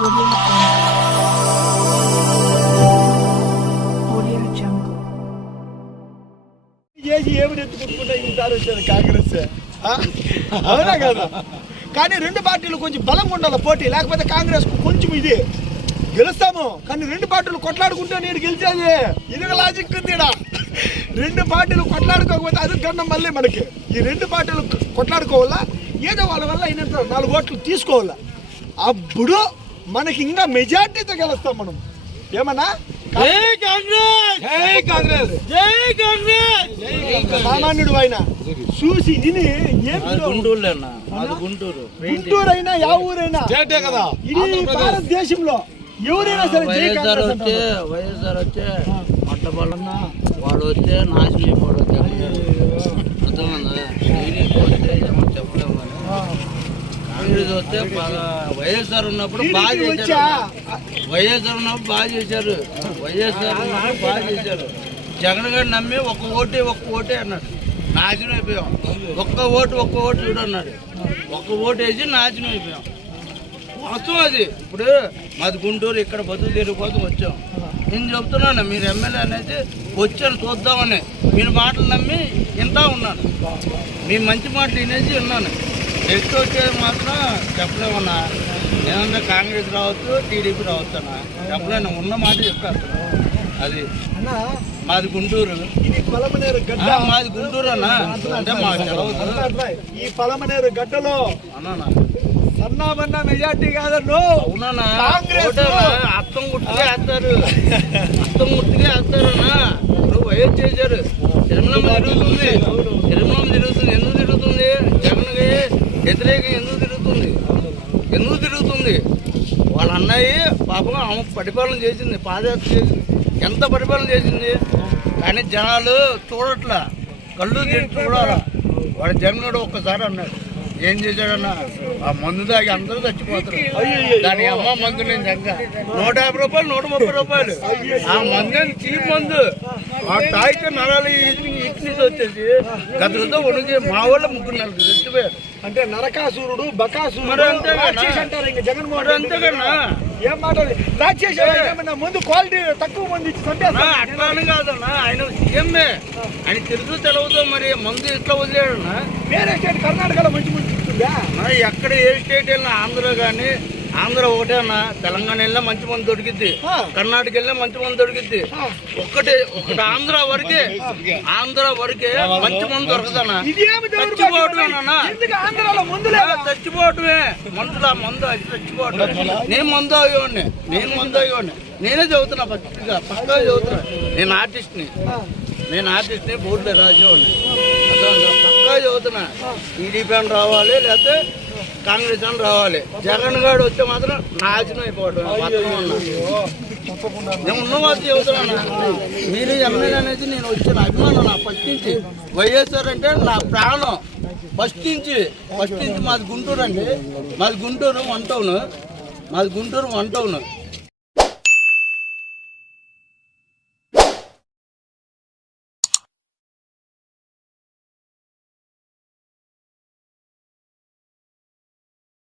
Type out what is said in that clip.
ఏమి ఎత్తుకుంటుకుంటా ఈసారి వచ్చారు కాంగ్రెస్, అవునా కదా? కానీ రెండు పార్టీలు కొంచెం బలంగా ఉండాలి పోటీ, లేకపోతే కాంగ్రెస్ కొంచెం ఇది గెలుస్తాము. కానీ రెండు పార్టీలు కొట్లాడుకుంటే నేను గెలిచేది, ఇది లాజిక్ ఉంది. రెండు పార్టీలు కొట్లాడుకోకపోతే అది గండం మళ్ళీ మనకి. ఈ రెండు పార్టీలు కొట్లాడుకోవాలా, ఏదో వాళ్ళ వల్ల అయినంత 4 ఓట్లు తీసుకోవాలా, అప్పుడు మనకి ఇంకా మెజార్టీతో గెలుస్తాం మనం. ఏమన్నా సామాన్యుడు ఆయన చూసి ఇది గుంటూరు అయినా యా ఊరైనా కదా, ఇది భారతదేశంలో ఎవరైనా సరే వైఎస్ఆర్ వచ్చే మట్టబళ్ళన్నా వాడు వస్తే నాశనం అయిపోవడం అర్థమైందా? చెప్పలేము. కాంగ్రెస్ వస్తే వైఎస్ఆర్ ఉన్నప్పుడు బాగా చేశారు, వైఎస్ఆర్ ఉన్నప్పుడు బాగా చేశారు, జగన్ గారు నమ్మి ఒక్క ఓటే అన్నాడు, నాశనం అయిపోయాం. ఒక్క ఓటు చూడన్నాడు, ఒక్క ఓటు వేసి నాశనం అయిపోయాం. వాస్తవం అది. ఇప్పుడు మాది గుంటూరు, ఇక్కడ బతుకు తిరిగిపోతూ వచ్చాం. నేను చెప్తున్నాను, మీరు ఎమ్మెల్యే అనేది వచ్చాను చూద్దామని, మీరు మాటలు నమ్మి వింటా ఉన్నాను, మీ మంచి మాటలు వినేసి విన్నాను. నెక్స్ట్ వచ్చేది మాత్రం చెప్పలేమన్నా, ఏమంటే కాంగ్రెస్ రావచ్చు, టీడీపీ రావచ్చు అన్న చెప్పలేను, ఉన్న మాట చెప్పాను. అది మాది గుంటూరు, మాది గుంటూరు అన్న, అంటే మాకు తెలవదు. ఈ పలమనేరు గడ్డలో సన్నామన్నా మెజార్టీ కాదన్ను, అర్థం గుర్తుగా వేస్తారు, అన్న. ఇప్పుడు వైఎస్ చేశారు, తిరుమల తిరుగుతుంది, ఎందుకు తిరుగుతుంది? జగన్కి వ్యతిరేకంగా ఎందుకు తిరుగుతుంది? వాళ్ళ అన్నయ్య పాపం ఆమె పరిపాలన చేసింది, పాదయాత్ర చేసింది, ఎంత పరిపాలన చేసింది. కానీ జనాలు చూడట్లా, కళ్ళు తీసి చూడాలా. వాడు జగన్ కూడా ఒక్కసారి అన్నాడు, ఏం చేశాడన్నా, ఆ మందు తాగి అందరూ చచ్చిపోతారు, దాని అమ్మ మందు నేను జంగా 150 రూపాయలు 130 రూపాయలు ఆ మందు చీప్ మందు. ఆ తాగితే నరాలు ఇట్లీస్ వచ్చేసి గదులతో ఉడికి మా వాళ్ళ 3 నెలలు చచ్చిపోయారు. అంటే నరకాసురుడు బకాసురుడు మరి అంతేకన్నా, జగన్మోహన్ అంతేకన్నా. ఏం మాట్లాడి రాజశేఖర ముందు క్వాలిటీ తక్కువ మంది అట్లా అని కాదన్నా, ఆయన సీఎంఏ, ఆయన తెలుసు తెలవదు, మరి మందు ఇట్లా వదిలేడన్నా. వేరే స్టేట్ కర్ణాటకలో మంచి ఎక్కడ ఏ స్టేట్ వెళ్ళినా, ఆంధ్ర కానీ, ఆంధ్ర ఒకటే అన్న, తెలంగాణ వెళ్ళినా మంచి మంది దొరికిద్ది, కర్ణాటక వెళ్ళినా మంచి మంది దొరికిద్ది. ఒకటి ఆంధ్ర వరకే మంచి మంది దొరకదన్నా. చచ్చిపోవటమే మనుషులు, ఆ మందు అది చచ్చిపోవటం. నేను మందు అయ్యేవాడిని, నేనే చదువుతున్నా, పక్కా చదువుతున్నా. నేను ఆర్టిస్ట్ని బోర్డులో రాసేవాడిని, పక్కా చదువుతున్నా. టీడీపీ అని రావాలి, లేకపోతే కాంగ్రెస్ అని రావాలి. జగన్ గారు వస్తే మాత్రం నాశనం అయిపోవడం. నేను ఉన్నవాళ్ళు చెబుతున్నా, మీరు ఎమ్మెల్యే అనేది నేను వచ్చిన అభిమానం నా ఫస్ట్ నుంచి. వైఎస్ఆర్ అంటే నా ప్రాణం ఫస్ట్ నుంచి. మాది గుంటూరు అండి, మాది గుంటూరు వన్ టౌన్.